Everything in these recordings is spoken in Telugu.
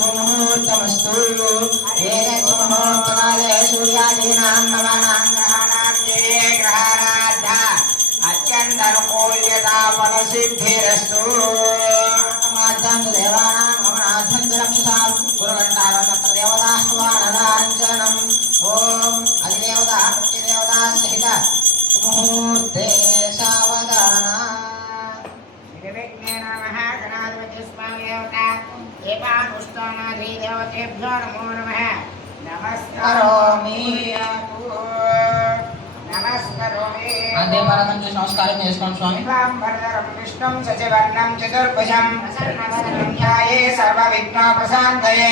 मुहूर्तमस्तु मुहूर्तकाले सूर्यादीनां नवानां ग्रहाणां ग्रहाणाद्धा अत्यन्तनुकूल्यता फलसिद्धिरस्तु देवानां ममाध्यन्तरक्षसा गुरुघण्टावनत्र देवताह्वानदाञ्चनम् ॐ अधिदेवता प्रत्यदेवता सहित मुहूर्ते सावधाना निर्विघ्नेन महागणाधिपति स्वामी देवता देवानुष्ठानादि देवतेभ्यो नमो नमः नमस्कारोमि नमस्कारोमि अंदे पारायण చేసి నమస్కారం చేసుకోండి స్వామి వరదరం విష్ణుం సచివర్ణం చతుర్భుజం ప్రసన్నవదనం ధ్యాయే సర్వవిఘ్నోపశాంతయే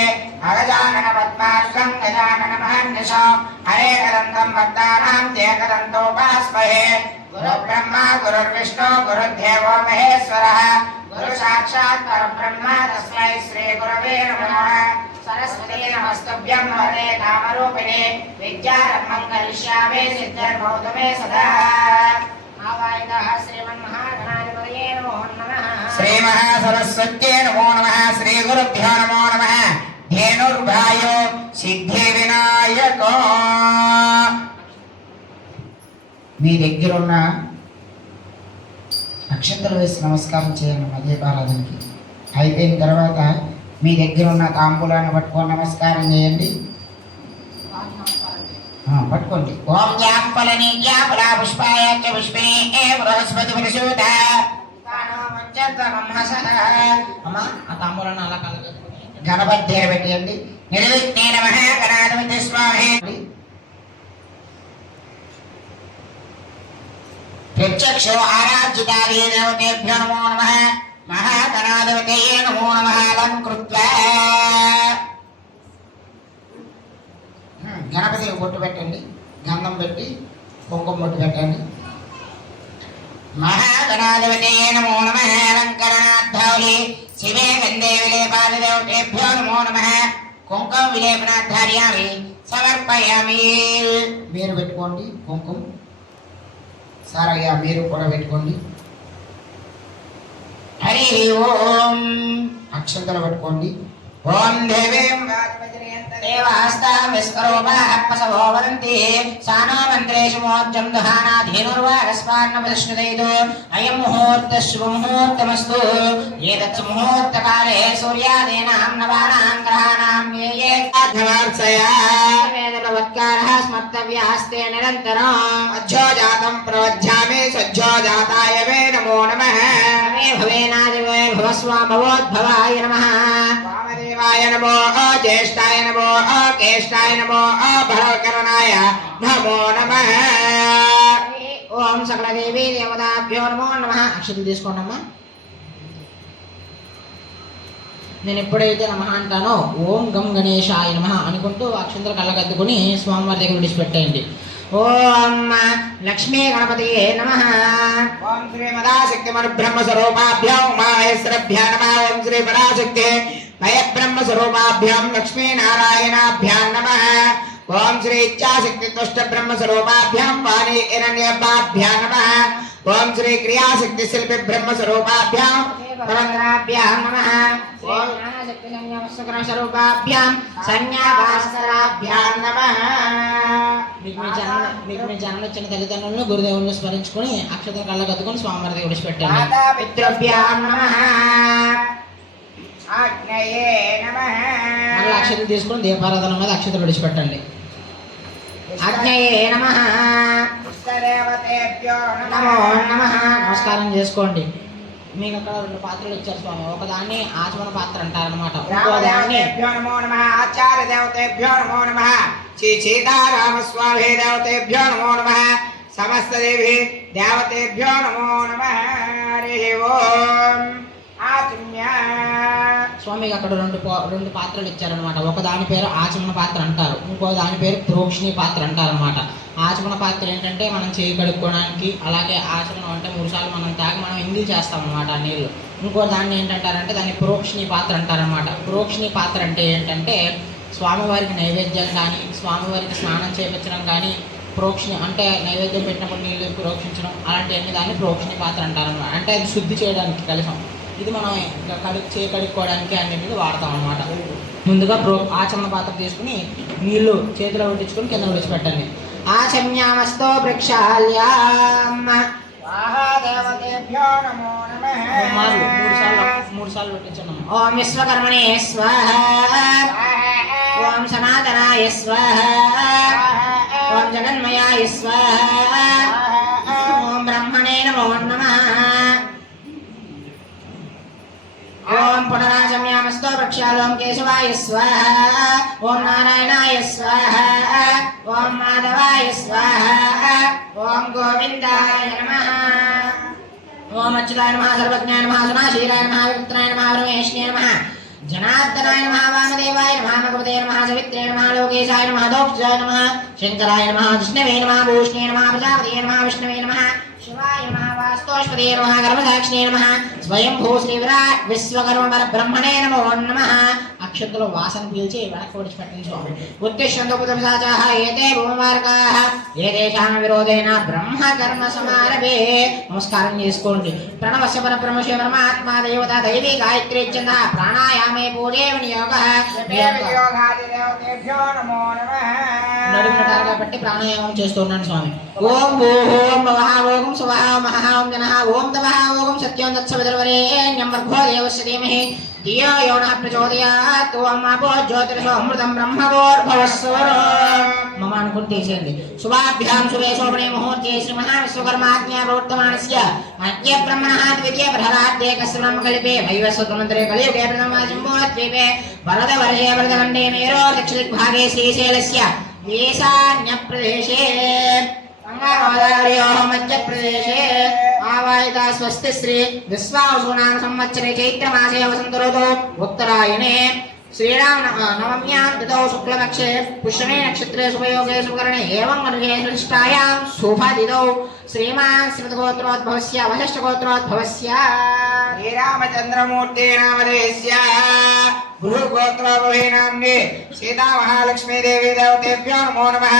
అగజానన పద్మార్కం గజానన మహర్నిశో అనేకదంతం భక్తానాం ఏకదంతోపాస్మహే గురు బ్రహ్మ గురుర్విష్ణు గురుర్దేవో మహేశ్వరః గురు సాక్షాత్ పరబ్రహ్మ తస్మై శ్రీ గురవే నమః सरस्वती नमस्तुभ्यं वरदे कामरूपिणे विद्यारम्भं करिष्यामि सिद्धिर्भवतु मे सदा आवाहितः श्रीमन्महागणाधिपतये नमो नमः श्रीमहासरस्वत्यै नमो नमः श्रीगुरुभ्यो नमो नमः धेनुर्भायो सिद्धिविनायको మీ దగ్గర ఉన్న అక్షంతలు వేసి నమస్కారం చేయండి మధ్యపారాధనకి అయిపోయిన తర్వాత మీ దగ్గర ఉన్న తాంబూలాన్ని పట్టుకొని నమస్కారం చేయండి పట్టుకోండి ఓం యాపలని యాపల పుష్పాయ చ పుష్పే బృహస్పతి పరిశోధ అమ్మా ఆ తాంబూలాన్ని అలా కలగట్టుకొని గణపతి దగ్గర పెట్టేయండి నిర్విఘ్నే నమః గణాధిపతి స్వామి ప్రత్యక్షో ఆరాధ్యతాదే దేవతేభ్యో నమో నమః महागणाधिपतये नमो नमः अलंकृत्वा गणपति बोट्टु పెట్టండి గంధం పెట్టి కుంకుమ బొట్టు పెట్టండి महागणाधिपतये नमो नमः अलंकरणार्थौलि शिवे गन्धे विलेपादिदेवतेभ्यो नमो नमः కుంకుమ విలేపనాధార్యామి సమర్పయామి మీరు పెట్టుకోండి కుంకుమ సారయ్య మీరు కూడా పెట్టుకోండి हरि ओम अक्षंतल पट्टुकोंडी ओम देवीं देवास्ता विस्करोपापसवो वदन्ति सानो मन्त्रेषु मोक्षं दहाना धेनुर्वागस्मान्नपतिष्ठुतैतो अयं मुहूर्तः शुभमुहूर्तमस्तु एतत् मुहूर्तकाले सूर्यादीनां नवानां ग्रहाणां ये ये अध्यवार्चया वेदप्रवत्कारः स्मर्तव्यास्ते निरन्तरम् अज्जो जातं प्रवध्यामि सज्जो जाताय मे नमो नमः भवेनादिवे भवस्वामवोद्भवाय नमः वामदेवाय नमो ज्येष्ठाय नमो केष्ठाय नमो भरकरणाय नमो नमः ओम सकल देवी देवताभ्यो नमो नमः అక్షతలు తీసుకోండమ్మా నేను ఎప్పుడైతే నమః అంటానో ఓం గం గణేశాయ నమః అనుకుంటూ అక్షంతలు కళ్ళకద్దుకొని స్వామివారి దగ్గర విడిచిపెట్టేయండి ओम लक्ष्मी गणपतये नमः ओम श्री मदाशक्ति ब्रह्म स्वरूपाभ्यां उमाहेश्वरभ्यां नमः ओम श्री पराशक्ति भय ब्रह्म स्वरूपाभ्यां लक्ष्मी नारायणाभ्यां नमः ओम श्री इच्छाशक्ति तुष्ट ब्रह्म स्वरूपाभ्यां वाणी हिरण्यभाभ्यां नमः ओम श्री क्रियाशक्ति शिल्पी ब्रह्म स्वरूपाभ्यां परन्द्राभ्यां नमः ओम ज्ञानशक्ति संयमस्कर स्वरूपाभ्यां संज्ञाभास्कराभ्यां नमः మీకు మీ జన్మ ఇచ్చిన తల్లిదండ్రులను గురుదేవులను స్మరించుకొని అక్షతలు కళ్ళకద్దుకొని స్వామివారి దగ్గర విడిచిపెట్టండి మళ్ళీ అక్షతలు తీసుకొని దీపారాధన మీద అక్షతలు విడిచిపెట్టండి ఆజ్ఞయే నమః నమస్కారం చేసుకోండి మీకు అక్కడ రెండు పాత్రలు ఇచ్చారు స్వామి ఒకదాన్ని ఆచమన పాత్ర అంటారనమాట ఆచార్య దేవతేభ్యో నమో నమః శ్రీ సీతారామస్వామి దేవతేభ్యో నమో నమః సమస్త దేవి దేవతేభ్యో నమో నమః హరి ఓం ఆచమ్య స్వామికి అక్కడ రెండు పాత్రలు ఇచ్చారనమాట ఒక దాని పేరు ఆచమన పాత్ర అంటారు ఇంకో దాని పేరు ప్రోక్షణి పాత్ర అంటారనమాట ఆచమన పాత్ర ఏంటంటే మనం చేయి కడుక్కోవడానికి అలాగే ఆచమనం అంటే 3 సార్లు మనం తాగి మనం ఎంగిల్ చేస్తాం అనమాట ఆ నీళ్ళు ఇంకో దాన్ని ఏంటంటారంటే దాన్ని ప్రోక్షణి పాత్ర అంటారనమాట ప్రోక్షణి పాత్ర అంటే ఏంటంటే స్వామివారికి నైవేద్యం కానీ స్వామివారికి స్నానం చేయించడం కానీ ప్రోక్షణి అంటే నైవేద్యం పెట్టినప్పుడు నీళ్ళు ప్రోక్షించడం అలాంటివన్నీ దాన్ని ప్రోక్షణి పాత్ర అంటారు అనమాట. అంటే అది శుద్ధి చేయడానికి కలశం. ఇది మనం కడుక్కోవడానికి అన్నింటికి వాడతాం అనమాట. ముందుగా ఆచమన పాత్ర తీసుకుని నీళ్లు చేతిలో పెట్టించుకొని కింద విడిచిపెట్టండి. ఆచమ్యామస్తో ప్రక్షాళ్యాం మూడు సార్లు పెట్టించండి. ఓం విశ్వకర్మణే స్వాహ, ఓం సనాతనాయ స్వాహ, ఓం జగన్మయాయ స్వాహ, ఓం బ్రహ్మణే నమో నమః. ఓం పునరాచమ్యామస్తో ప్రక్షాళం కేశవాయ స్వాహ, ఓం నారాయణాయ స్వాహ, ఓం మాధవాయ స్వాహ, ఓం గోవిందాయ నమః. ఓం అచ్యుతాయ నమః, సర్వజ్ఞాయ నమః, సునాశీరాయ నమః, విముక్తాయ నమః, పరమేశ్వరాయ నమః, జనార్దనాయ నమః, వామదేవాయ నమః, భగవతే నమః, సవిత్రే నమః, లోకేశాయ నమః, దోక్షాయ నమః, శంకరాయ నమః, విష్ణవే నమః, భూష్ణే నమః, ప్రజాపతయే నమః, విష్ణవే నమః, శివాయ నమః, వాస్తోష్పదే నమః, గర్భసాక్షిణే నమః, స్వయంభూ శ్రీ విరాట్ విశ్వకర్మ పరబ్రహ్మణే నమో నమః. అక్షంతలో వాసన పీల్చి వెనక్కి విడిచిపెట్టండి స్వామి. ఉత్తిష్టంతోపుతసాచాః ఏతే భూమమార్గాః ఏతేషాం విరోధేన బ్రహ్మ కర్మ సమారభే. నమస్కారం చేసుకోండి. ప్రణవస్య పరబ్రహ్మస్య పరమాత్మా దేవత దైవీ గాయత్రీ ఛంద ప్రాణాయామే పూజే వినియోగః. నడుముటారుగా పెట్టి ప్రాణాయామం చేస్తున్నాను స్వామి. ఓం ఓం భవః ఓం సువః మహః ఓం జనః ఓం తవః ఓం సత్యం తత్సవితుర్వరేణ్యం భర్గో దేవస్య ధీమహి ధియో యో నః ప్రచోదయాత్. ఓం అపో జ్యోతిషో అమృతం బ్రహ్మవోర్భవస్వరో మమ అనుకుని తీసేయండి. శుభాభ్యాం శుభే శోభనే ముహూర్తే శ్రీ మహావిశ్వకర్మాజ్ఞా ప్రవర్తమానస్య అద్య బ్రహ్మణః ద్వితీయ ప్రహరాద్దే కస్య బ్రహ్మకల్పే వైవస్వతమంత్రే కలియుగే ప్రథమాజింబోద్వీపే వరదవర్షే వరదఖండే మేరో దక్షిణదిగ్భాగే శ్రీశైలస్య ఈశాన్యప్రదేశే గంగాగోదావర్యోః మధ్యప్రదేశే ఆవాహిత స్వస్తి శ్రీ విశ్వావసునామ సంవత్సరే చైత్రమాసే వసంత ఋతౌ ఉత్తరాయణే శ్రీరామ నవమ్యాం తిథౌ శుక్లపక్షే పుష్యమే నక్షత్రే శుభయోగే శుభకరణే ఏవం వర్గే శ్రేష్టాయాం శుభతిథౌ శ్రీమాన్ శ్రీమద్గోత్రోద్భవస్య వశిష్ఠగోత్రోద్భవస్య శ్రీరామచంద్రమూర్తే నామధేయస్య భృగుగోత్రోద్భవే నామ్నే సీతా మహాలక్ష్మీ దేవి దేవతేభ్యో నమో నమః.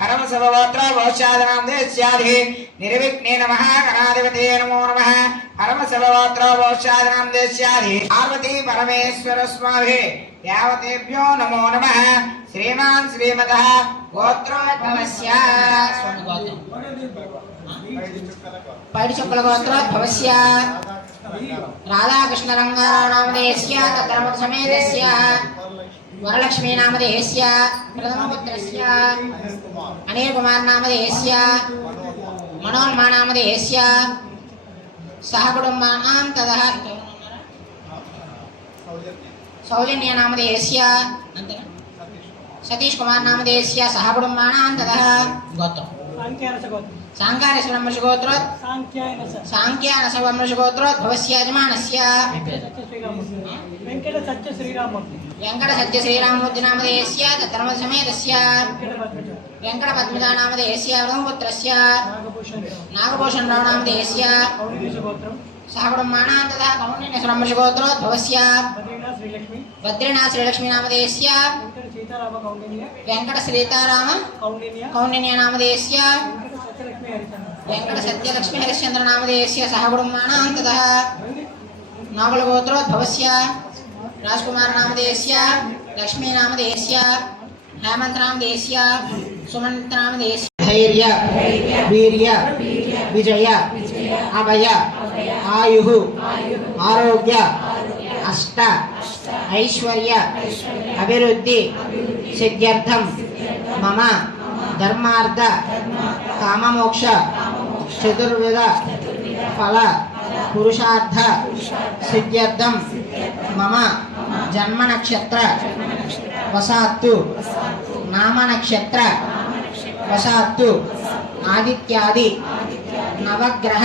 పరమశివగోత్రోద్భవస్యాధి నిర్విఘ్నే నమః. గణాధిపతే నమో నమః. పరమశివగోత్రోద్భవస్యాధి పార్వతీ పరమేశ్వర స్వామి దేవతేభ్యో నమో నమః. శ్రీమాన్ శ్రీమతః గోత్రోద్భవస్య పైడి చుక్కల గోత్రోద్భవస్య రాధాకృష్ణ రంగారావు నామధేయస్య తద్రమత సమేతస్య వరలక్ష్మీ నామధేయస్య ప్రథమపుత్రస్య అనిల్ కుమార్ నామధేయస్య మనోన్మా నామధేయస్య సహ కుటుంబానాం తదః సౌజన్య నామధేయస్య సతీష్ కుమార్ నామధేయస్య సహ కుటుంబానాం తదః గోత్రం సాంఖ్యానస బ్రహ్మశగోత్రోత్ సాంఖ్యానస బ్రహ్మశగోత్రోద్భవస్య యజమానస్య వెంకట సత్య శ్రీరామూర్తి నామధేయస్య తద్రమత సమేతస్య వెంకట పద్మిదా నామధేయస్య బ్రహ్మపుత్రస్య నాగభూషణ రావు నామధేయస్య సహ కుటుంబానాం తథా కౌండిన్య బ్రహ్మశగోత్రోద్భవస్య బద్రీనాథ్ శ్రీలక్ష్మీ నామధేయస్య వెంకట సీతారామ కౌండిన్య నామధేయస్య వెంకట సత్యలక్ష్మీ హరిశ్చంద్ర నామధేయస్య సహ కుటుంబానాం తథా నాగులగోత్రోద్భవస్య రాజ్కుమార్ నామధేయస్య లక్ష్మీ నామధేయస్య हेमंत नामधेयस्य सुमंत नामधेयस्य धैर्य वीर्य विजय अभय आयुः आरोग्य अष्ट ऐश्वर्य अभिवृद्धि सिद्ध्यर्थम मम धर्मार्थ काममोक्ष चतुर्विध फल पुरुषार्थ सिद्ध्यर्थम मम जन्म नक्षत्र वसात्तु नाम नक्षत्र वसात्तु आदित्यादि नवग्रह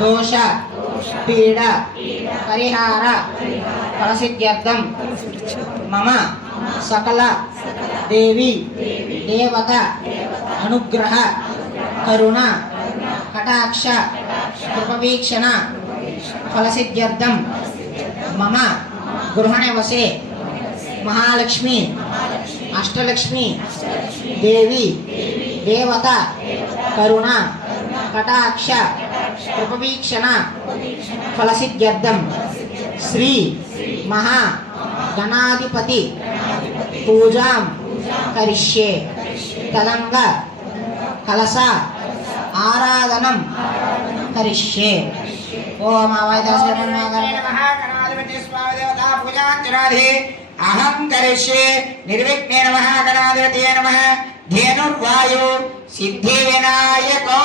दोष पीड़ परिहार फलसिद्ध्यर्थम मम सकल देवी देवता अनुग्रह करुणा कटाक्ष कृपवीक्षण फलसिद्ध्यर्थम मम गृहणे वसे महालक्ष्मी अष्टलक्ष्मी देवी దేవత కరుణ కటాక్ష కృపవీక్షణ ఫలసిద్ధ్యర్థం శ్రీ మహా గణాధిపతి పూజాం కరిష్యే తదంగ కలస ఆరాధనం కరిష్యే. ఓం అహం కరిష్యే నిర్విఘ్నేన మహాగణాధిపతయే నమః. ధేనుర్వాయు సిద్ధి వినాయకో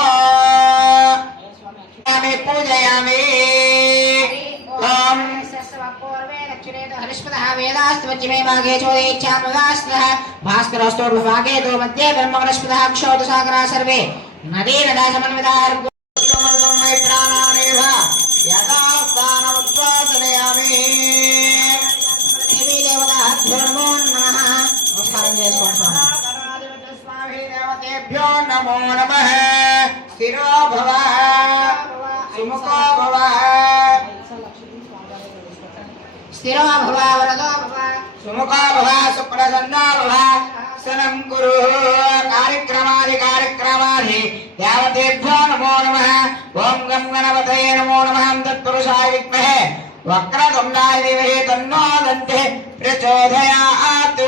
పూజయామి. ఓం వేదాస్తమే భాగే చోదేచ్ఛామగాస్తః భాస్కరస్తోర్భాగే తో మధ్యే బ్రహ్మవనస్పతః క్షోదసాగరా సర్వే నదీ నదా సమన్వితార్గోమై ప్రాణానేవ యథా స్థానముద్వాసనయామి. దేవీ దేవతాభ్యో నమో నమః. నమస్కారం చేసుకోండి. దేవతేభ్యో నమో నమః. స్థిరో భవ సుముఖో భవ స్థిరో భవ వరదో భవ సుముఖో భవ సుప్రసన్నో భవ. సనం కురు కార్యక్రమాది దేవతేభ్యో నమో నమః. ఓం గం గణపతయే నమో నమః. తత్పురుషాయ విద్మహే వక్రతుండాయ ధీమహి తన్నో దంతిః ప్రచోదయాత్.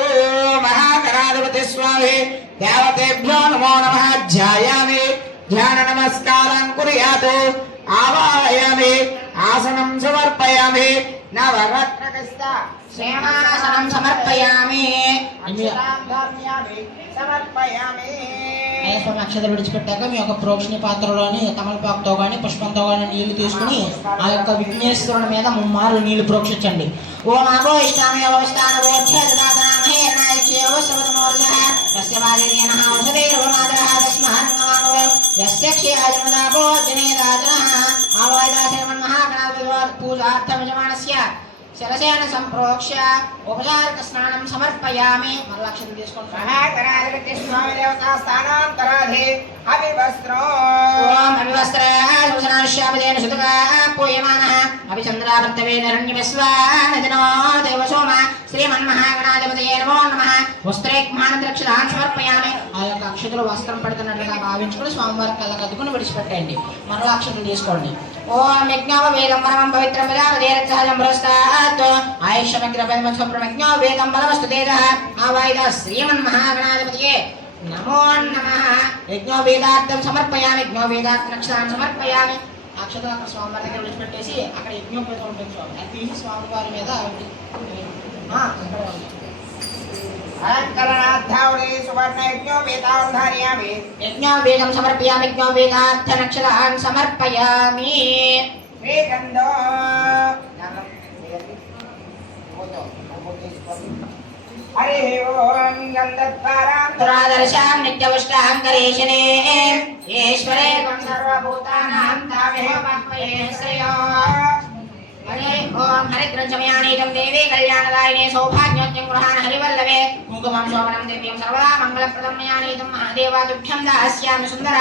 మహాగణాధిపతి స్వామి దేవతేభ్యో నమో నమః. ధ్యాయామి ధ్యాన నమస్కారం కుర్యాత్. ఆవాహయామి ఆసనం సమర్పయామి. నవరత్నకస్త సింహాసనం సమర్పయామి. స్వామి అక్షతలు విడిచిపెట్టాక మీ యొక్క ప్రోక్షణి పాత్రలోని తమలపాకుతో కానీ పుష్పంతో కానీ నీళ్లు తీసుకుని ఆ యొక్క విఘ్నేశ్వరుని మీద ముమ్మారు నీళ్లు ప్రోక్షించండి. ఓం అభో ఇష్టామి పూజార్థమజమానస్య శరసేన సంప్రోక్ష్య ఉపచారక స్నానం సమర్పయామి. మల్లక్షలు తీసుకోండి. మహాగణాధిపతి స్వామి దేవతా స్థానాంతరాధి అభివస్త్రో ఓం అభివస్త్రశ్యామదేన సుతగా పూయమానః అభిచంద్రావర్తవేన రణ్యవిశ్వానదినో దేవసోమ శ్రీమన్మహాగణాధిపతయే నమో నమః. వస్త్రేక్మానందరక్షదాన్ సమర్పయామి. ఆ యొక్క అక్షతులు వస్త్రం పడుతున్నట్లుగా భావించుకుని స్వామివారి కళ్ళకద్దుకుని విడిచిపెట్టండి. మరో అక్షతులు తీసుకోండి. ఓం యజ్ఞోపవేదం పరమం పవిత్రం సహజం పురస్తాత్ ఆయుష్యమగ్రపద్మస్వప్రమజ్ఞో వేదం బలమస్తు తేజః ఆవాయిద శ్రీమన్మహాగణాధిపతయే నమో నమః. యజ్ఞోపేదార్థం సమర్పయామి. యజ్ఞోపేదార్థరక్షాన్ని సమర్పయామి. అక్షత స్వామివారి దగ్గర విడిచిపెట్టేసి అక్కడ యజ్ఞోపేతం ఉంటుంది స్వామి అది తీసి స్వామివారి మీద యజ్ఞోపేతం సమర్పయామి. యజ్ఞోపేదార్థరక్షాన్ని సమర్పయామి. హరి ఓం గంధద్వారాంతరాదర్శాం నిత్యవష్టాంకరేషనే ఈశ్వరే సర్వభూతానాం తామేవ పద్మయే శ్రేయో. హరి ఓం హరిద్రంచమయానీతం దేవీ కళ్యాణదాయినే సౌభాగ్యోత్యం గృహాన్ హరివల్లభే కుంకుమం శోభనం దివ్యం సర్వదా మంగళప్రదం మయానీతం మహాదేవాతుభ్యం దాస్యామి సుందర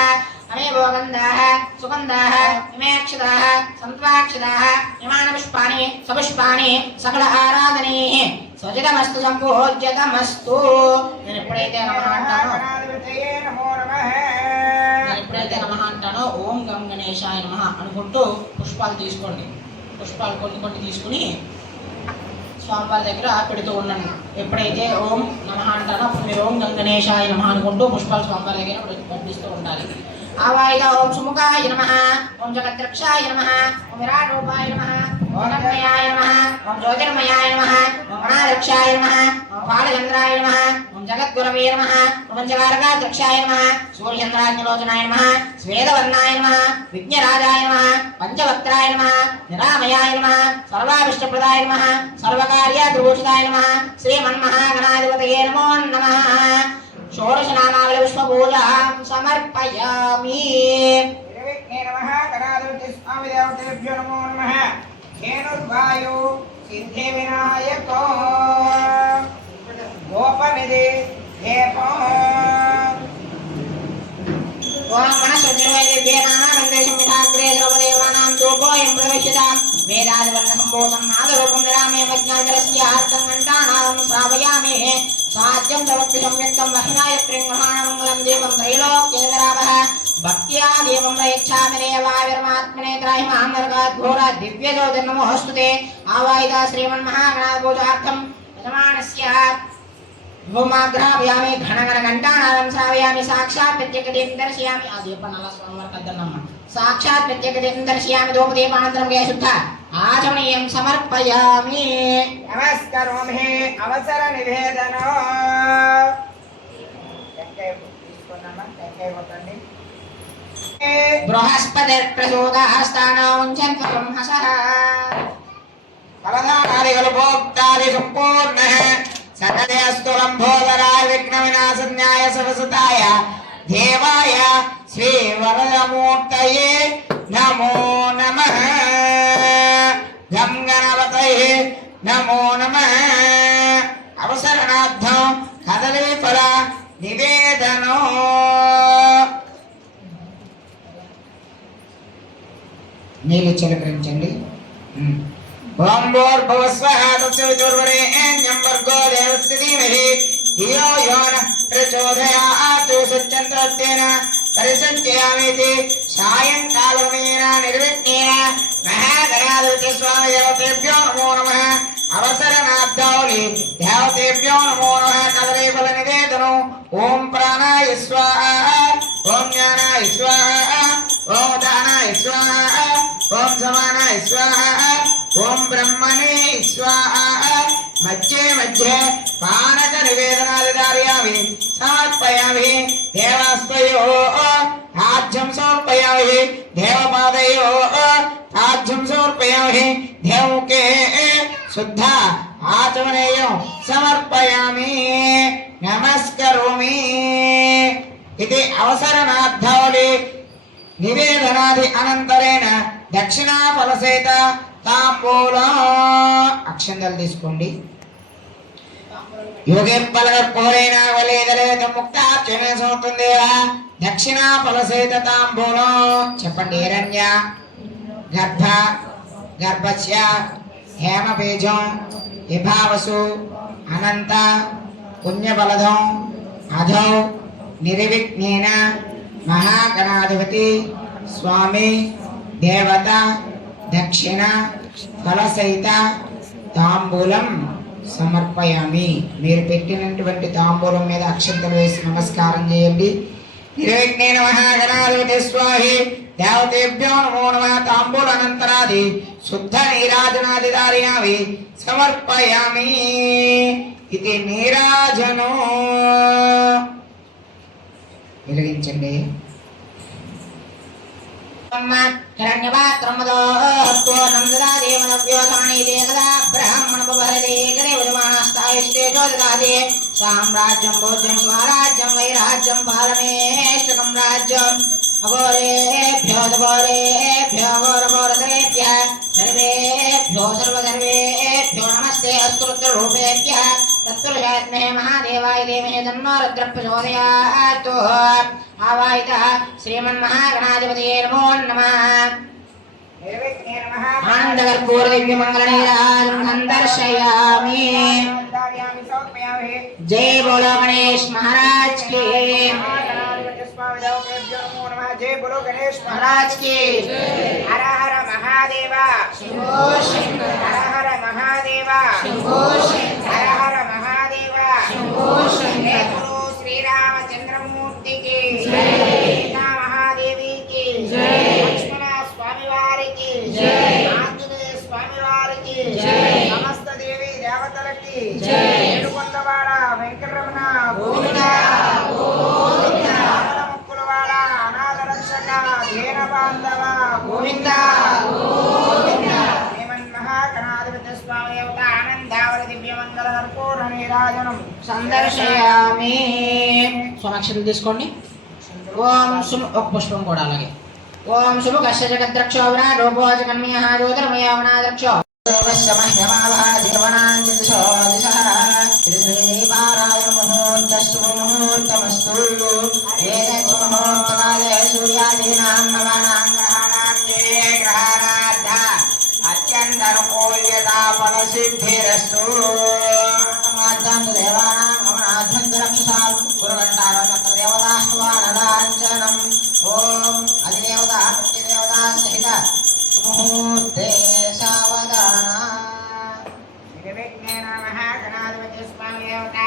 అమేవో గంధాః సుగంధాః ఇమేక్షదాః సంత్వాక్షదాః ఇమానపుష్పాణి సపుష్పాణి సకల ఆరాధనీః స్వజితమస్తు సంపూజ్యతమస్తు. నేను ఎప్పుడైతే నమః అంటానో ఓం గం గణేశాయ నమః అనుకుంటూ పుష్పాలు తీసుకోండి. పుష్పాలు కొన్ని తీసుకుని స్వామివారి దగ్గర పెడుతూ ఉండండి. ఎప్పుడైతే ఓం నమః అంటానో అప్పుడు మీరు ఓం గం గణేశాయ నమః అనుకుంటూ పుష్పాలు స్వామివారి దగ్గర పంపిస్తూ ఉండాలి. ఆవాయిద ఓం సుముఖాయ నమః. ఓం జగద్రక్షాయ నమః. ఓం విరాటరూపాయ నమః. ఓం అన్నమయాయ నమః. ఓం జ్యోతిర్మయాయ నమః. ఓం గణాధ్యక్షాయ నమః. ఓం బాలచంద్రాయ నమః. ఓం జగద్గురవే నమః. ఓం పంచకారకాధ్యక్షాయ నమః. సూర్యచంద్రాగ్నిలోచనాయ నమః. స్వేదవర్ణాయ నమః. విఘ్నరాజాయ నమః. పంచవక్త్రాయ నమః. నిరామయాయ నమః. సర్వాభిష్టప్రదాయ నమః. సర్వకార్యాద్భూషితాయ నమః. శ్రీమన్మహాగణాధిపతయే నమో నమః. షోడశ నామావళి పుష్పపూజాం సమర్పయామి. నమః గణాధిపతి స్వామి దేవతేభ్యో నమో నమః. ధేనుర్వాయు సిద్ధి వినాయకో గోపనిధి దేవో ఓం మనస్వజ్రవైదిభ్యే నానానందేశం విధాగ్రే సర్వదేవానాం ధూపోయం ప్రవేశితాం वेदादिवर्णसम्भूतं नादरूपं विरामे वैज्ञानिकस्य आर्तं घण्टानादं श्रावयामि साध्यं प्रवक्ति संयुक्तं महिनायत्रिं गृहाणमङ्गलं देवं त्रैलोक्येतरावः भक्त्या देवं प्रयच्छामि देवाविरमात्मने त्राहिमां नरकात् घोरा दिव्यजोतिर्नमोऽस्तुते आवाहिता श्रीमन्महागणाधिपूजार्थं यजमानस्य भूमाग्राभयामि घनघनघण्टानादं श्रावयामि साक्षात् प्रत्यक्षदेवं दर्शयामि आदीपनाला स्वामिवार्कद्दन्नम्म साक्षात् प्रत्यक्षदेवं दर्शयामि धूपदीपानन्तरं शुद्ध आचमनीयं समर्पयामि नमस्करोमि अवसर निवेदनो बृहस्पतिर्प्रचोदहस्तानौञ्चन्त्वहसः फलदानादिकल भोक्तादि सम्पूर्णः सकले अस्तु लम्बोदराय विघ्नविनाशन्याय सरस्वताय देवाय श्रीवरदमूर्तये नमो नमः गं गणपतये नमो नमः अवसरणार्थं कदलीफल निवेदनो నీళ్ళు చిలకరించండి ओम भूर्भुवस्वः तस्य विदुर्वरेण्यं भर्गो देवस्य धीमहि धियो यो नः प्रचोदयात् सच्चन्द्रत्वेन परिसञ्चयामीति सायङ्कालमेन निर्विघ्नेन महागणाधिपति स्वामी देवतेभ्यो नमो नमः अवसरनाब्धौलि देवतेभ्यो नमो नमः कदलीफल निवेदनो ओम प्राणाय स्वाहा ओम ज्ञानाय स्वाहा ओम दानाय स्वाहा ओम समानाय स्वाहा ओम ब्रह्मणे स्वाहा मध्य मध्य पानक निवेदनादिदारयामि समर्पयामि देवास्पयो आज्यं समर्पयामि देवपादयो आज्यं समर्पयामि देवमुखे शुद्ध आचमनेयं समर्पयामि नमस्करोमि इति अवसरनार्थवले निवेदनादि अनंतरेण दक्षिणा फलसेत తాంబూలం అక్షంతలు తీసుకోండి యోగే పలగపోరైనా వలేదలేత ముక్తార్చన సోతుందేవా దక్షిణ ఫలసేత తాంబూలం చెప్పండి హిరణ్య గర్భ గర్భస్య హేమబీజం విభావసు అనంత పుణ్యబలధం అధౌ నిర్విఘ్నేన మహాగణాధిపతి స్వామి దేవత దక్షిణ ఫలసహిత తాంబూలం సమర్పయామి. మీరు పెట్టినటువంటి తాంబూలం మీద అక్షంతలు వేసి నమస్కారం చేయండి. నిర్విఘ్నేన మహాగణాధిపతి స్వాహి దేవతేభ్యో నమో నమః తాంబూలనంతరాది శుద్ధ నీరాజనాది ధారయామి సమర్పయామి. ఇది నీరాజనో వెలిగించండి. हिरण्यपात्रमदो नंददादेवनव्योधमणीते कदा ब्राह्मणपभरते गणे वजमानास्तायुष्टे ज्योतिदादे साम्राज्यं भोज्यं स्वराज्यं वैराज्यं पालमेष्टकं राज्यम् अघोरेभ्यो घोरेभ्यो घोरघोरतरेभ्यः सर्वेभ्यो सर्वसर्वेभ्यो नमस्ते अस्तुरुद्ररूपेभ्यः तत्पुरुषात्महे महादेवाय देमहे तन्नो रुद्रः प्रचोदयात्. आवाहितः श्रीमन्महागणाधिपतये नमो नमः. आनन्दकर्पूरदिव्यमङ्गलनीराजनं दर्शयामि. जय बोलो गणेश महाराज की. जय बोलो गणेश महाराज की. हर हर महादेवा शंभो शंकर. हर हर महादेवा शंभो शंकर. हर हर महादेवा शंभो शंकर. गुरु श्री रामचंद्रमूर्ति की जय. सीता महादेवी की जय. लक्ष्मण स्वामी वारी की जय. आंजनेय स्वामी वारी की जय. समस्त देवी देवतल की जय. ఏడుకొండవాడ వెంకటరమణ గోవింద గోవింద. ముక్కులవాడ అనాథ రక్షక దీన బాంధవ గోవింద గోవింద. శ్రీమన్మహాగణాధిపతి స్వామి దేవత ఆనందావర దివ్యమంగళ కర్పూర నీరాజనం సందర్శయామి. స్వాక్షరం తీసుకోండి. ఓం శుభ ఒక పుష్పం కూడా అలాగే. ఓం శుభ కశ్య జగద్రక్షో విరాటో భోజకన్య జ్యోతిర్మయ వనాదక్షో సిద్ధిరస్తు దేవతాహ్వానదాంచనం ఓం అధిదేవత ప్రతిదేవత సహిత ముహూర్తే సావధాన నిర్విఘ్నేన మహాగణాధిపతి స్వామి దేవత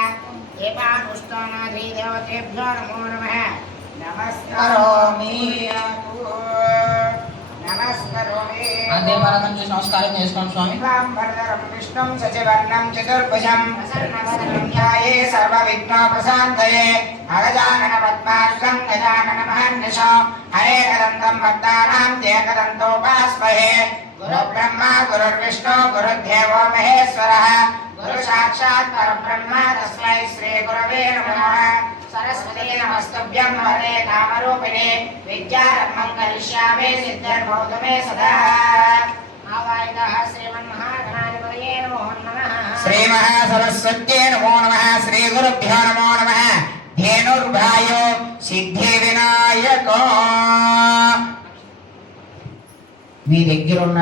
దీపానుష్ఠానాధి దేవతేభ్యో నమో నమః నమస్కరోమి నమస్కరోమి అదే పరమం చేసి నమస్కారం చేసుకోండి స్వామి. వరదరం విష్ణుం శశివర్ణం చతుర్భుజం ప్రసన్నవదనం ధ్యాయే సర్వవిఘ్నోపశాంతయే అగజానన పద్మార్కం గజానన మహర్నిశో హరేకదంతం భక్తానాం ఏకదంతోపాస్మహే గురు బ్రహ్మ గురుర్విష్ణు గురుర్దేవో మహేశ్వరః గురు సాక్షాత్ పరబ్రహ్మ తస్మై శ్రీ గురవే నమః సరస్వతీ నమస్తుభ్యం వరదే కామరూపిణే విద్యారంభం కరిష్యామి సిద్ధిర్భవతు మే సదా ఆవాయితః శ్రీమన్మహాగణాధిపతయే నమో నమః శ్రీ మహాసరస్వత్యే నమో నమః శ్రీ గురుభ్యో నమో నమః ధేనుర్భాయో సిద్ధి వినాయకో. మీ దగ్గర ఉన్న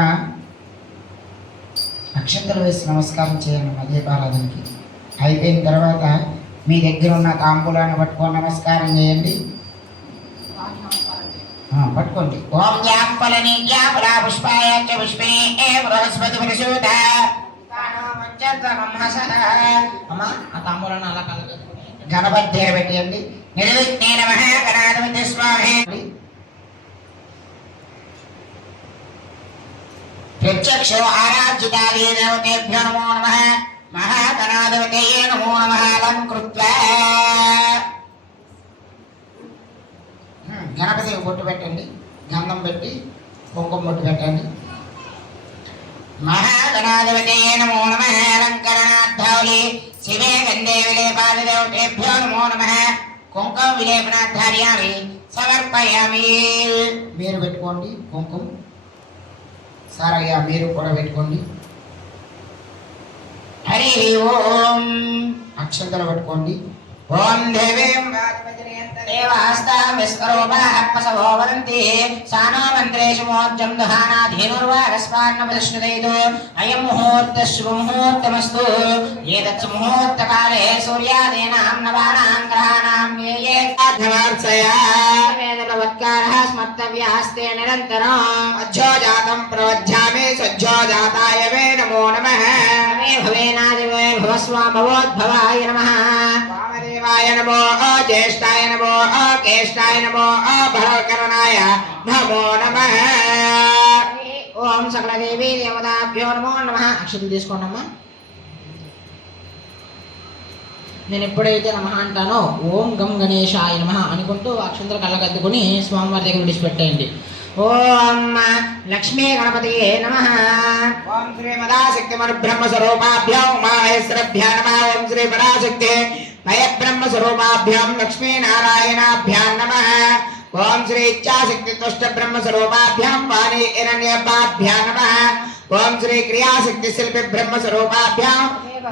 అక్షంతలు వేసి నమస్కారం చేయండి మధ్యపారాధనకి. అయిపోయిన తర్వాత మీ దగ్గర ఉన్న తాంబూలాన్ని పట్టుకొని నమస్కారం చేయండి. పట్టుకోండి. ఓం యాపలని యాపలా పుష్పాయ చ పుష్పే బృహస్పతి పరిశోధ అమ్మా ఆ తాంబూలాన్ని అలా కలగట్టుకుని గణపతి దగ్గర పెట్టేయండి. నిర్విఘ్నేన మహాగణాధిపతి స్వామి. ప్రత్యక్షో ఆరాధ్యతాలే దేవతేభ్యో నమో నమః మహాగణాధిపతయే నమో నమః అలంకృత్వా గణపతి బొట్టు పెట్టండి. గంధం పెట్టి కుంకుమ బొట్టు పెట్టండి. మహాగణాధిపతయే నమో నమః అలంకరణార్థావళి శివే గంధే విలేపాది దేవతేభ్యో నమో నమః కుంకుమ విలేపనాధార్యామి సమర్పయామి. మీరు పెట్టుకోండి కుంకుమ. సారయ్య మీరు కూడా పెట్టుకోండి. హరి ఓం అక్షంతలు పట్టుకోండి. ఓం దేవీం దేవాస్తాం విస్కరోపాహపసవో వదంతి సానో మంత్రేషు మోర్జం దహానా ధేనుర్వాగస్మాన్నపతిష్ఠుతైదు అయం ముహూర్త శుభముహూర్తమస్తు. ఏతత్ ముహూర్తకాలే సూర్యాదీనాం నవానాం గ్రహాణాం ఏ వేదవత్కారः స్మర్తవ్యాస్తే నిరంతరం. అజ్జోజాతం ప్రవధ్యామి సజ్జోజాతాయ మే నమో నమః మే భవేనాదివే భవస్వామవోద్భవాయ నమః వామదేవాయ నమో జ్యేష్ఠాయ నమో కేష్టాయ నమో భరకరణాయ నమో నమః. ఓం సకల దేవీ దేవతాభ్యో నమో నమః. అక్షతలు తీసుకోండమ్మా. నేను ఎప్పుడైతే నమః అంటానో ఓం గం గణేశాయ నమః అనుకుంటూ అక్షంతలు కళ్ళకద్దుకుని స్వామివారి దగ్గర విడిచిపెట్టేయండి. ఓం లక్ష్మీ గణపతియే నమః. ఓం శ్రీ మదాశక్తి మనుబ్రహ్మ స్వరూపాభ్యాం ఉమామహేశ్వరభ్యా నమః. ఓం శ్రీ పరాశక్తి భయబ్రహ్మ స్వరూపాభ్యాం లక్ష్మీనారాయణాభ్యాం నమః. ఓం శ్రీ ఇచ్ఛాశక్తి తుష్ట బ్రహ్మ స్వరూపాభ్యాం వాణి హిరణ్యపాభ్యాం నమః. ఓం శ్రీ క్రియాశక్తి శిల్పి బ్రహ్మ స్వరూపాభ్యాం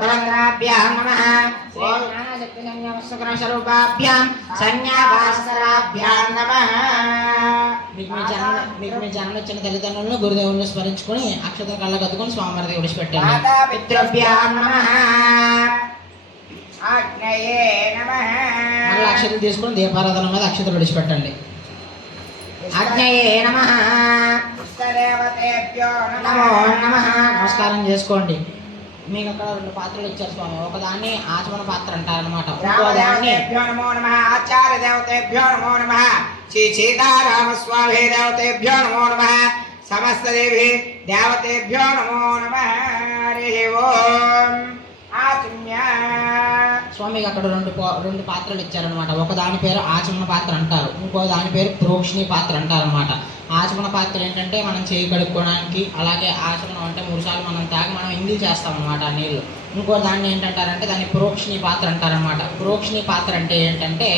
పరంద్రాభ్యాం నమః. ఓం జ్ఞానశక్తి సంజ్ఞావస్సుకర స్వరూపాభ్యాం సంజ్ఞాభాస్కరాభ్యాం నమః. మీకు మీ జన్మ ఇచ్చిన తల్లిదండ్రులను గురుదేవులను స్మరించుకొని అక్షతలు కళ్ళకద్దుకొని స్వామివారి దగ్గర విడిచిపెట్టండి. మాతాపితృభ్యాం నమః. ఆజ్ఞయే నమః. మళ్ళీ అక్షతలు తీసుకొని దీపారాధన మీద అక్షతలు విడిచిపెట్టండి. ఆజ్ఞయే నమః. ఇష్టదేవతేభ్యో నమో నమః. నమః. నమస్కారం చేసుకోండి. మీకు అక్కడ 2 పాత్రలు ఇచ్చారు స్వామి. ఒకదాన్ని ఆచమన పాత్ర అంటారనమాట. ఇంకోదాన్ని రామదేవతేభ్యో నమో నమః. ఆచార్య దేవతేభ్యో నమో నమః. శ్రీ సీతారామస్వామి దేవతేభ్యో నమో నమః. సమస్త దేవి దేవతేభ్యో నమో నమః. హరి ఓం. ఆచమ్య స్వామికి అక్కడ 2 పాత్రలు ఇచ్చారనమాట. ఒక దాని పేరు ఆచమన పాత్ర అంటారు. ఇంకో దాని పేరు ప్రోక్షణి పాత్ర అంటారనమాట. ఆచమన పాత్ర ఏంటంటే మనం చేయి కడుక్కోవడానికి, అలాగే ఆచమనం అంటే 3 సార్లు మనం తాగి మనం ఇంగిల్ చేస్తాం అనమాట ఆ నీళ్ళు. ఇంకో దాన్ని ఏంటంటారంటే దాన్ని ప్రోక్షణి పాత్ర అంటారనమాట. ప్రోక్షణి పాత్ర అంటే ఏంటంటే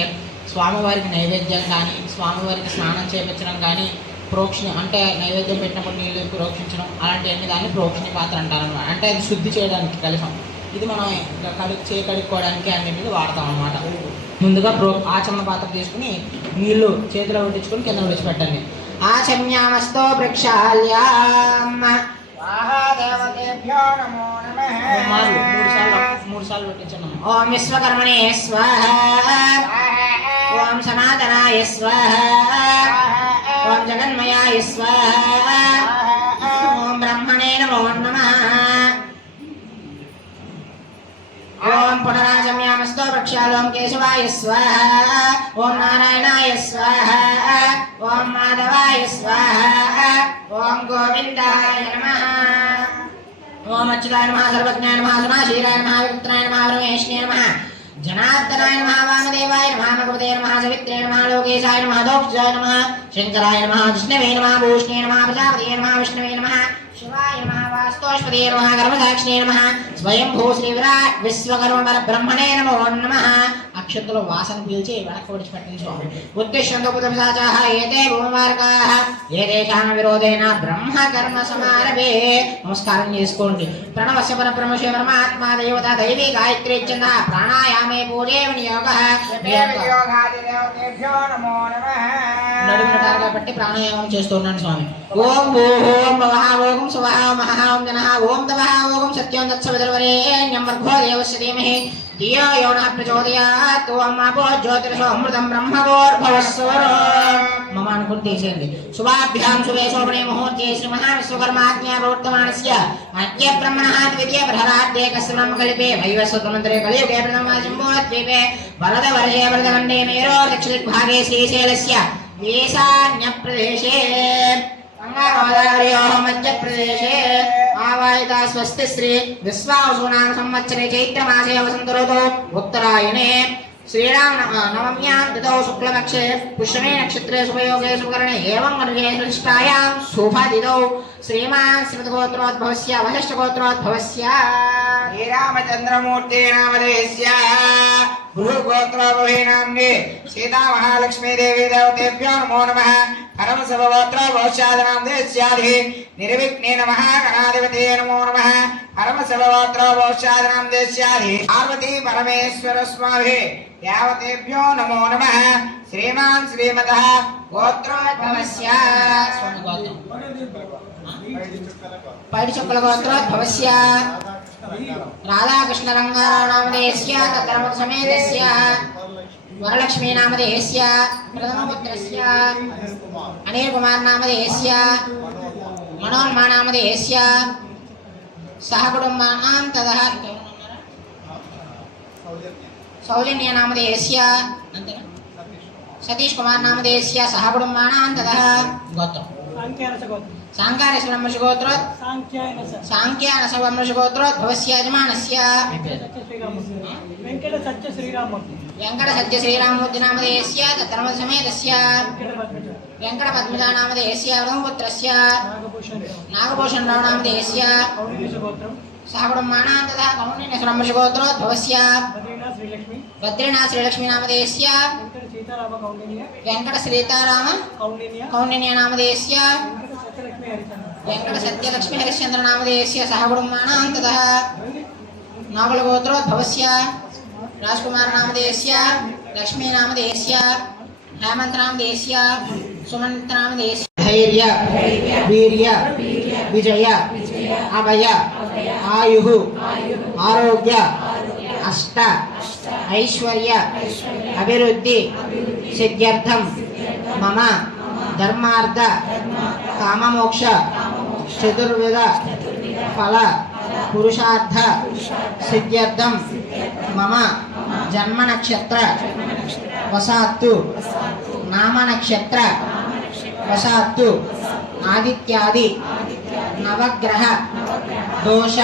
స్వామివారికి నైవేద్యం కానీ, స్వామివారికి స్నానం చేయించడం కానీ, ప్రోక్షణి అంటే నైవేద్యం పెట్టినప్పుడు నీళ్ళు ప్రోక్షించడం అలాంటివన్నీ దాన్ని ప్రోక్షణి పాత్ర అంటారనమాట. అంటే అది శుద్ధి చేయడానికి కలిసం. ఇది మనం చేయి కడుక్కోవడానికి అన్నింటికి వాడతాం అనమాట. ముందుగా ఆచమన పాత్ర తీసుకుని నీళ్లు చేతిలో పెట్టించుకొని కింద విడిచిపెట్టండి. ఆచమ్యామస్తో ప్రక్షాళ్యాం स्वाहा देवतेभ्यो नमो नमः మూడు సార్లు పెట్టించండి ఓం విశ్వకర్మణే స్వాహా ఓం సనాతనాయ స్వాహా ఓం జగన్మయాయ స్వాహా ఓం బ్రహ్మణే నమో నమః ఓం పునరాజమ్యామస్తో వృక్షాలోం కేశవాయ స్వాహా ఓం నారాయణాయ స్వాహా ఓం మాధవాయ స్వాహా ఓం గోవిందాయ నమః ఓం అచ్యుతాయ నమః సర్వజ్ఞాయ నమః సనాశీలాయ నమః విక్రమాయ నమః పరమేశ్వరాయ నమః జనార్దనాయ నమః వామదేవాయ నమః భగవతే నమః సవిత్రే నమః లోకేశాయ నమః దోక్షాయ నమః శంకరాయ నమః విష్ణవే నమః భూష్ణే నమః ప్రజాపతయే నమః విష్ణవే నమః శివాయ నమః వాస్తోష్పదే నమః కర్మసాక్షిణే నమః స్వయంభూ శ్రీ విరాట్ విశ్వకర్మ పరబ్రహ్మణే నమో నమః అక్షంతలో వాసన పీల్చి వెనక్కి విడిచిపెట్టింది స్వామి ఉద్దేశ్యంతో పుతసాచాః ఏతే భూమార్గాః ఏతేషాం విరోధేన బ్రహ్మ కర్మ సమారభే నమస్కారం చేసుకోండి ప్రణవస్య పరబ్రహ్మశివ పరమాత్మా దేవత దైవీ గాయత్రీ ఛందః ప్రాణాయామే పూజే వినియోగః దేవతేభ్యో నమో నమః నడుముటారుగా పెట్టి ప్రాణాయామం చేస్తున్నాను స్వామి ఓం ఓం భవః ఓం స్వహ మహః ఓం జనః ఓం తవః ఓం సత్యం తత్సవితుర్వరేణ్యం భర్గో దేవస్య ధీమహి ధియో యో నః ప్రచోదయాత్ ఓం అపో జ్యోతిర్షో అమృతం బ్రహ్మగోర్భవస్వరో మమ అనుకుని తీసేయండి శుభాభ్యాం శుభే శోభనే ముహూర్తే శ్రీ మహావిశ్వకర్మాజ్ఞా ప్రవర్తమానస్య అద్య బ్రహ్మణః ద్వితీయ ప్రహరాద్దే కస్య బ్రహ్మకల్పే వైవస్వతమంత్రే కలియుగే ప్రథమ శంభోద్వీపే వరద వర్షే వరదఖండే మేరో దక్షిణభాగే శ్రీశైలస్య ఈశాన్యప్రదేశే గంగాగోదావర్యోః మధ్యప్రదేశే ఆవాహితా స్వస్తి శ్రీ విశ్వావసునామ సంవత్సరే చైత్రమాసే వసంత ఋతౌ ఉత్తరాయణే శ్రీరామ నవమ్యాం తిథౌ శుక్లపక్షే పుష్యమే నక్షత్రే శుభయోగే శుభకరణే ఏవం వర్గే సృష్టాయాం శుభతిథౌ శ్రీమాన్ శ్రీమద్గోత్రోద్భవస్య వశిష్ఠగోత్రోద్భవస్య శ్రీరామచంద్రమూర్తి నామధేయస్య భృగుగోత్రోద్భవే నామ్నే సీతా మహాలక్ష్మీ దేవి దేవతేభ్యో నమో నమః పరమశివగోత్రోద్భవస్యాధి నిర్విఘ్నేన మహాగణాధిపతే నమో నమః పరమశివగోత్రోద్భవస్యాధి పార్వతీ పరమేశ్వర స్వామి దేవతేభ్యో నమో నమః శ్రీమాన్ శ్రీమతః గోత్రోద్భవస్య స్వామి గోత్రం పైడి చుక్కల గోత్రోద్భవస్య రాధాకృష్ణ రంగారావు నామధేయస్య తత్రముఖ సమేతస్య వరలక్ష్మీ నామధేయస్య ప్రథమపుత్రస్య అనిల్ కుమార్ నామధేయస్య మనోన్మా నామధేయస్య సహకుటుంబానాం తదః సౌజన్య నామధేయస్య సతీష్ కుమార్ నామధేయస్య సహకుటుంబానాం తదః గోత్రం సాంఖ్యానస బ్రహ్మశిగోత్రోత్ సాంఖ్యానస బ్రహ్మశిగోత్రోద్భవస్య యజమానస్య వెంకట సత్య శ్రీరామూర్తి నామధేయస్య తత్రమద సమేతస్య వెంకట పద్మజా నామధేయస్య బ్రహ్మపుత్రస్య నాగభూషణ రావు నామధేయస్య సహకుటుంబానాం తథా కౌండిన్య బ్రహ్మశిగోత్రోద్భవస్య బద్రీనాథ్ శ్రీలక్ష్మీ నామధేయస్య వెంకట సీతారామ కౌండిన్య నామధేయస్య వెంకట సత్యలక్ష్మీ హరిశ్చంద్ర నామధేయస్య సహకుటుంబానాం తథా నాగులగోత్రోద్భవస్య రాజ్కుమార్ నామధేయస్య లక్ష్మీ నామధేయస్య హేమంత్ నామధేయస్య సుమంత్ నామధేయస్య ధైర్య వీర్య విజయ అభయ ఆయు ఆరోగ్య అష్ట ఐశ్వర్య అభివృద్ధి సిద్ధ్యర్థం మమ ధర్మార్థ కామమోక్ష చతుర్విధ ఫల పురుషార్థ సిద్ధ్యర్థం మమ జన్మ నక్షత్ర వసాత్తు నామ నక్షత్ర వసాత్తు ఆదిత్యాది నవగ్రహ దోష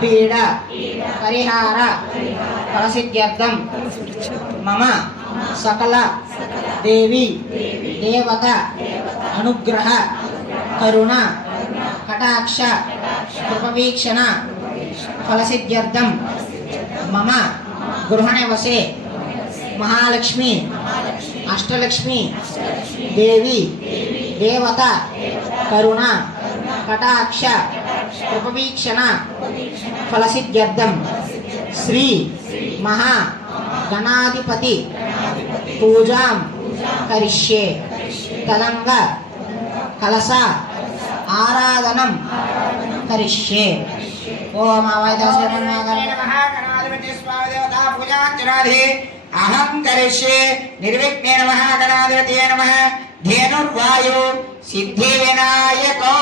పీడ పరిహార ఫలసిద్ధ్యర్థం మమ సకల దేవి దేవత అనుగ్రహ కరుణ కటాక్ష కృపవీక్షణ ఫలసిద్ధ్యర్థం మమ గృహనివసే మహాలక్ష్మి అష్టలక్ష్మి దేవి దేవత కరుణ కటాక్ష కృపవీక్షణ ఫలసిద్ధ్యర్థం శ్రీ మహా గణాధిపతి పూజాం కరిష్యే తదంగ కలస ఆరాధనం కరిష్యే. ఓం అవాయిదాశ్రమణాగణే నమః గణాధిపతి స్వామి దేవతా పూజార్చనాది అహం కరిష్యే. నిర్విఘ్నే నమః గణాధిపతి నమః. ధేనుర్వాయు సిద్ధి వినాయకో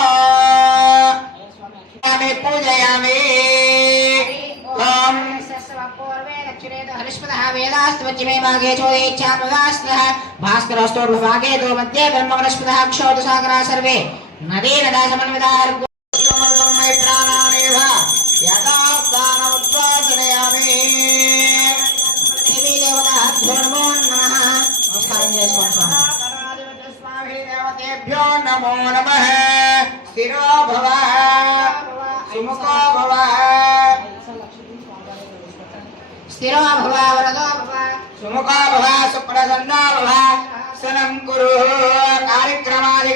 పూజయామి. ఓం వేదాస్తమే భాగే చోదేచ్ఛాస్త్ర భాస్కరస్తోర్భాగే తో మధ్యే బ్రహ్మవనస్పద క్షోదసాగరా సర్వే నదే నదా సమన్వితార్గో ప్రాణానేవ యదా స్థానముద్వాసనయామి. దేవీ దేవతాభ్యో నమో నమః. నమస్కారం చేసుకోండి స్వామి. దేవతేభ్యో నమో నమః. స్థిరో భవ సుముఖో భవ. స్థిరో భవ వరదో భవ సుముఖో భవ సుప్రసన్నో భవ. సనం కురు కార్యక్రమాది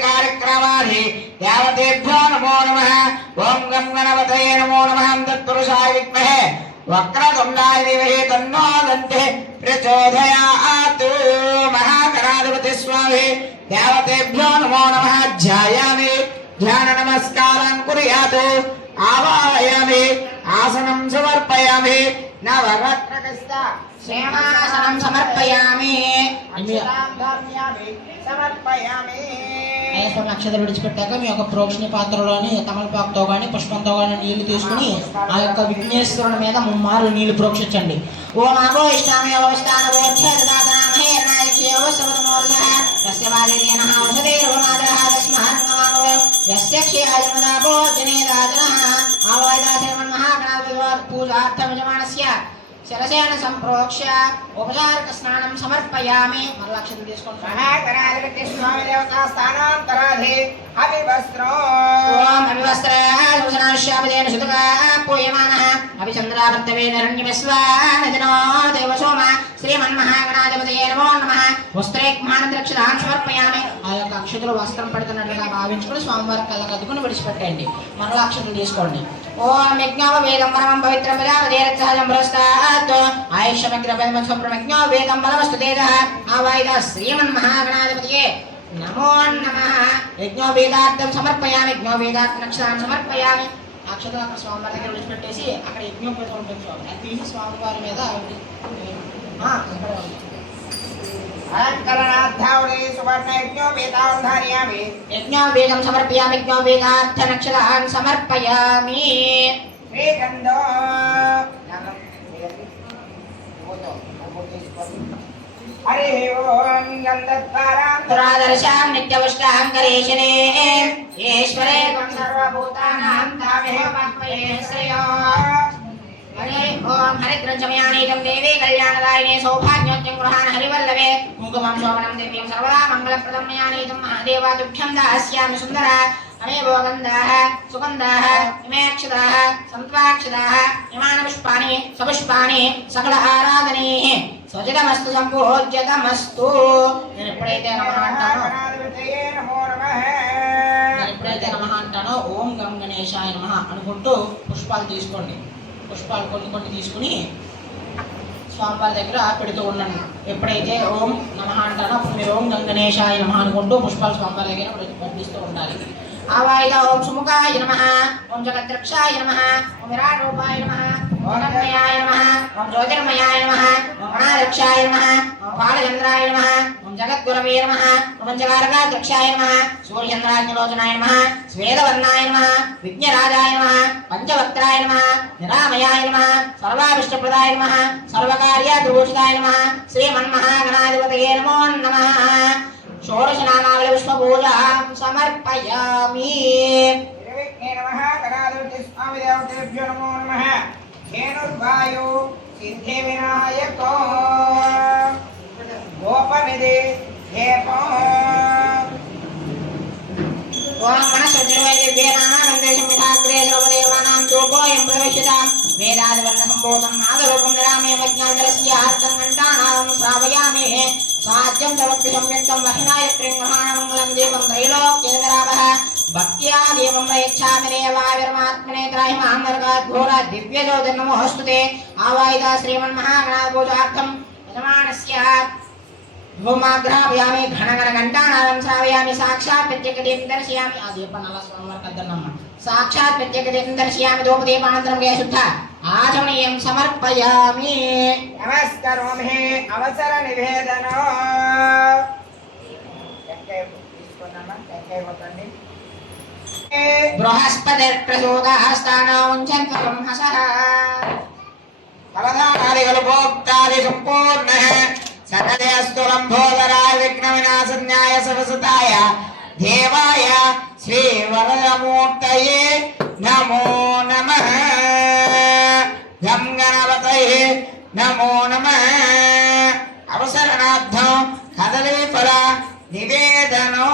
దేవతేభ్యో నమో నమః. ఓం గం గణపతయే నమో నమః. తత్పురుషాయ విద్మహే వక్రతుండాయ ధీమహి తన్నో దంతే ప్రచోదయాత్. మహాగణాధిపతి స్వామి దేవతేభ్యో నమో నమః. ధ్యాయామి ధ్యాన నమస్కారం కుర్యాత్. ఆవాహయామి ఆసనం సమర్పయామి. నవరత్నకస్త శ్రేమాసనం సమర్పయామి. సమర్పయామి. స్వామి అక్షతలు విడిచిపెట్టాక మీ యొక్క ప్రోక్షణ పాత్రలోని తమలపాకుతో కానీ పుష్పంతో కానీ నీళ్లు తీసుకుని ఆ యొక్క విఘ్నేశ్వరుని మీద ముమ్మారు నీళ్లు ప్రోక్షించండి. ఓం అభో ఇష్టామి అవస్థాన పూజార్థం యజమానస్య శిరసేన సంప్రోక్ష్య ఉపచారక స్నానం సమర్పయామి. మరలా అక్షతలు తీసుకుంటాను. మహాగణాధిపతి స్వామి దేవతా స్థానాంతరాధి అవివస్త్రో. ఓం అవివస్త్రాశ్యామదేన సుతగా పూయమానః అభిచంద్రావర్తవేన రణ్యవిశ్వానదినో దేవసోమ శ్రీమన్మహాగణాధిపతయే నమో నమః. వస్త్రేక్మానందరక్షదాన్ సమర్పయామి. ఆ యొక్క అక్షతులు వస్త్రం పడుతున్నట్లుగా భావించుకుని స్వామివారి కళ్ళకు అద్దుకుని విడిచిపెట్టండి. మరలా అక్షతులు తీసుకోండి. ఓం యజ్ఞోపవేదం పరమం పవిత్రం వేదం పురస్తాత్ ఆయుష్యమగ్రపద్మస్వప్రమజ్ఞో వేదం బలమస్తు తేజః. ఆవాయిద శ్రీమన్మహాగణాధిపతయే నమో నమః. యజ్ఞోపేదార్థం సమర్పయామి. యజ్ఞోపేదార్థరక్షాన్ని సమర్పయామి. అక్షతలు అక్కడ స్వామివారి దగ్గర విడిచిపెట్టేసి అక్కడ యజ్ఞోపేతం ఉంటుంది స్వామి, అది తీసి స్వామివారి మీద అలంకరణార్థావళి సువర్ణ యజ్ఞోపేతాం ధారయామి. యజ్ఞోపేతం సమర్పయామి. యజ్ఞోపేతార్థరక్షాన్ని సమర్పయామి. శ్రీగంధో హరి ఓం గంధద్వారాం దురాదర్శాం నిత్యవష్టాంకరేషణే ఈశ్వరే సర్వభూతానాం తామేవ పాత్మయే శ్రేయో. హరి ఓం హరిద్రంచమయానీకం దేవీ కళ్యాణదాయినే సౌభాగ్యోత్యం గృహాన్ హరివల్లభే కుంకుమం శోభనం దివ్యం సర్వదా మంగళప్రదం మయానీతం మహాదేవా తుభ్యం దాస్యామి సుందర. అమేవో గంధాః సుగంధాః ఇమేక్షదాః సంత్వాక్షదాః ఇమాన పుష్పాణి సపుష్పాణి సకల ఆరాధనీః స్వజితమస్తు సంపూజ్యతమస్తు. నేను ఎప్పుడైతే నమః అంటానో ఓం గం గణేశాయ నమః అనుకుంటూ పుష్పాలు తీసుకోండి. పుష్పాలు కొన్ని తీసుకుని స్వామివారి దగ్గర పెడుతూ ఉండండి. ఎప్పుడైతే ఓం నమః అంటానో అప్పుడు మీరు ఓం గం గణేశాయ నమః అనుకుంటూ పుష్పాలు స్వామివారి దగ్గర పంపిస్తూ ఉండాలి. ఆవాయిద ఓం సుముఖాయ నమః. ఓం జగద్రక్షాయ నమః. ఓం విరాట్ రూపాయ నమః. ఓం అన్మయాయ నమః. ఓం జ్యోతిర్మయాయ నమః. ఓం గణాధ్యక్షాయ నమః. ఓం బాలచంద్రాయ నమః. ఓం జగద్గురవే నమః. ఓం పంచకారకాధ్యక్షాయ నమః. సూర్యచంద్రాగ్నిలోచనాయ నమః. స్వేదవర్ణాయ నమః. విఘ్నరాజాయ నమః. పంచవక్త్రాయ నమః. నిరామయాయ నమః. సర్వాభిష్టప్రదాయ నమః. సర్వకార్యాద్భూషితాయ నమః. శ్రీమన్మహాగణాధిపతయే నమో నమః. షోడశనామావళి పుష్పపూజాం సమర్పయామి. నిర్విఘ్నే నమః. గణాధిపతి స్వామి దేవతేభ్యో నమో నమః. ధేనుర్వాయు సిద్ధి వినాయకో గోపనిధి హేపో. ఓం మనస్సుజర్వైద్యే నానానందేశం విధాగ్రే సర్వదేవానాం దూపోయం ప్రవేశితాం వేదాదివర్ణ సంబోధం నాగరూపం నిరామే మజ్ఞాంతరస్య అర్థం ఘంటానాదం శ్రావయామి. సాధ్యం చవక్తి సంయుక్తం మహినాయత్రిం గ్రహాణమంగళం దీపం త్రైలోక్యవిరావః భక్త్యా దీపం ప్రయచ్ఛామి దేవావిర్మాత్మనే త్రాహిమాం నరకాద్ఘోర దివ్యజ్యోతిర్నమోస్తుతే. ఆవాయిద శ్రీమన్మహాగణాధిపూజార్థం యజమానస్య భూమాగ్రహాభయామి. ఘనఘన ఘంటానాదం దీపాన్ శ్రావయామి సాక్షాత్ ప్రత్యేక దీపం దర్శయామి ఆ దీపం అలా స్వామివారికి అద్దన్నమ్మ సాక్షాత్ ప్రత్యేక దీపం దర్శయామి ధూపదీపానంతరం శుద్ధ ఆచమనీయం సమర్పయామి నమస్కరోమి అవసర నివేదన బృహస్పతిర్ప్రసూదహస్తానౌంచన్వబ్రహ్మసః ఫలదానాదిగలు భోక్తాది సంపూర్ణ సకలయస్తు లంబోదరాయ విఘ్న వినాశన్యాయ సరస్వతాయ దేవాయ శ్రీ వరదమూర్తయే నమో నమః గం గణపతయే నమో నమః అవసరణార్థం కదలీ ఫల నివేదనం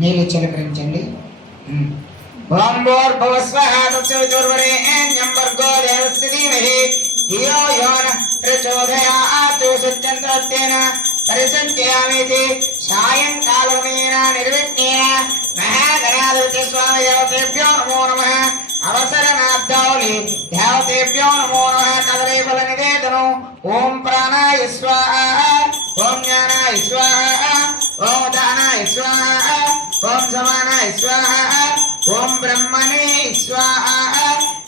నీళ్ళు చిలకరించండి ఓం భూర్భువస్వః తస్యోర్వరేణ్యం భర్గో దేవస్య ధీమహి ధియో యో నః ప్రచోదయాత్ సత్యంతేన పరిసంఖ్యామితి సాయంకాలమేన నిర్విఘ్నేన మహాగణాధిపతి స్వామి దేవతేభ్యో నమో నమః అవసరణార్థౌలి దేవతేభ్యో నమో నమః కదలీ ఫల నివేదనం ఓం ప్రాణాయ స్వాహా ఓం జ్ఞానాయ స్వాహా ఓం దానాయ స్వాహా ఓం సమానాయ స్వాహా ఓం బ్రహ్మణే స్వాహా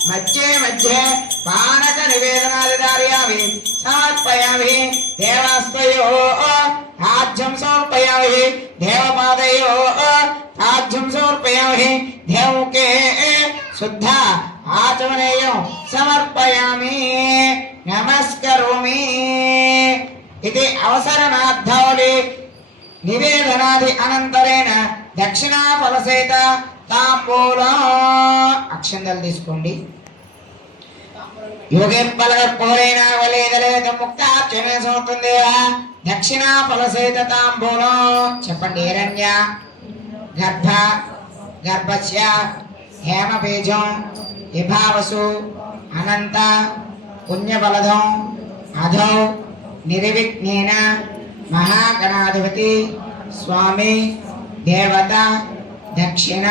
మధ్యే మధ్యే పానక నివేదనాదిదార్యామి సమర్పయామి దేవాస్తయో ఆజ్యం సమర్పయామి దేవపాదయో ఆజ్యం సమర్పయామి దేవముఖే శుద్ధ ఆచమనేయం సమర్పయామి నమస్కరోమి ఇది అవసరణార్థౌలి నివేదనాది అనంతరేణ దక్షిణా ఫలసేత తాంబూలం అక్షంతలు తీసుకోండి యోగే పలగపోరైనా వలేదలేద ముక్తార్చన సోతుందేవా దక్షిణా ఫలసేత తాంబూలం చెప్పండి హిరణ్య గర్భ గర్భస్య హేమబీజం విభావసు అనంత పుణ్యఫలదం అధౌ నిర్విఘ్నేన మహాగణాధిపతి స్వామి దేవత దక్షిణ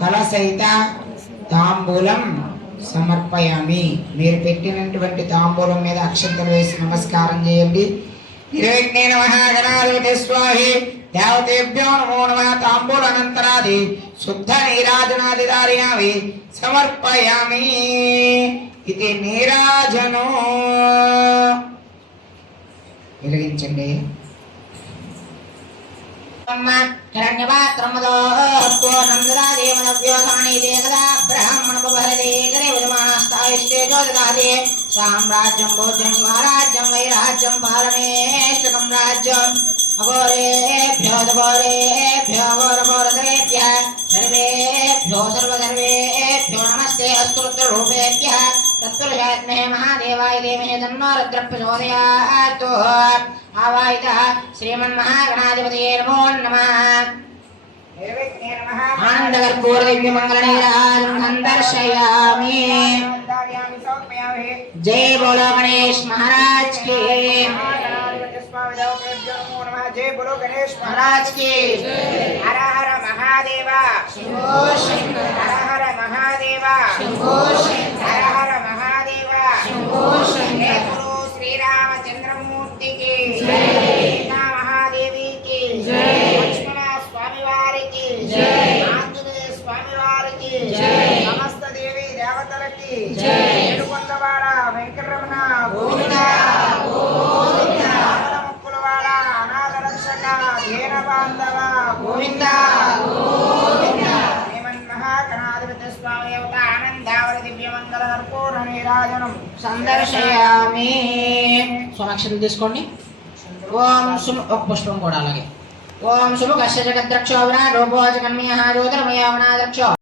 ఫలసహిత తాంబూలం సమర్పయామి మీరు పెట్టినటువంటి తాంబూలం మీద అక్షంతలు వేసి నమస్కారం చేయండి నిర్విఘ్నేన మహాగణాధిపతి స్వామి దేవతేభ్యో నమో నమః తాంబూలనంతరాది శుద్ధ నీరాజనాది దార్యామి సమర్పయామి ఇది నీరాజనం వెలిగించండి హిరణ్యపాత్రమదో బ్రాహ్మణ సామ్రాజ్యం భోజ్యం స్వరాజ్యం వైరాజ్యం పాలనేష్టకం రాజ్యం అఘోరేభ్యో ఘోరేభ్యో ఘోరఘోరధరేభ్యः సర్వేభ్యో సర్వసర్వేభ్యో నమస్తే అస్తురుద్రరూపేభ్యः తత్పురుషాత్మనే మహాదేవాయ ధీమహి తన్నో రుద్రః ప్రచోదయాత్ ఆవాహితః శ్రీమన్మహాగణాధిపతయే నమో నమః ఆనందకర్పూర దివ్యమంగళనీరాజనం దర్శయామి జై బోలో గణేష్ మహారాజ్ కి जय बोलो गणेश महाराज की हर हर महादेव शंभो शंकर हर हर महादेव शंभो शंकर हर हर महादेव शंभो शंकर जय गुरु श्री रामचंद्रमूर्ति की जय सीता महादेवी की जय लक्ष्मण स्वामी वारी की जय आंजनेय स्वामी वारी की जय समस्त देवी देवतल की जय ఏడుకొండవాడ వెంకటరమణ గోవింద గోవింద ముక్కులవాడ అనాథ రక్షక దీన బాంధవ గోవింద గోవింద శ్రీమన్మహాగణాధిపతి స్వామి యొక్క ఆనందావరి దివ్యమంగళ కర్పూర నీరాజనం సందర్శయామి స్వాక్షరం తీసుకోండి ఓం శుభ ఒక పుష్పం కూడా అలాగే ఓం శుభ కశ్య జగద్రక్షో వినా రూపో జగన్మయ జ్యోతిర్మయ వనాద్రక్షో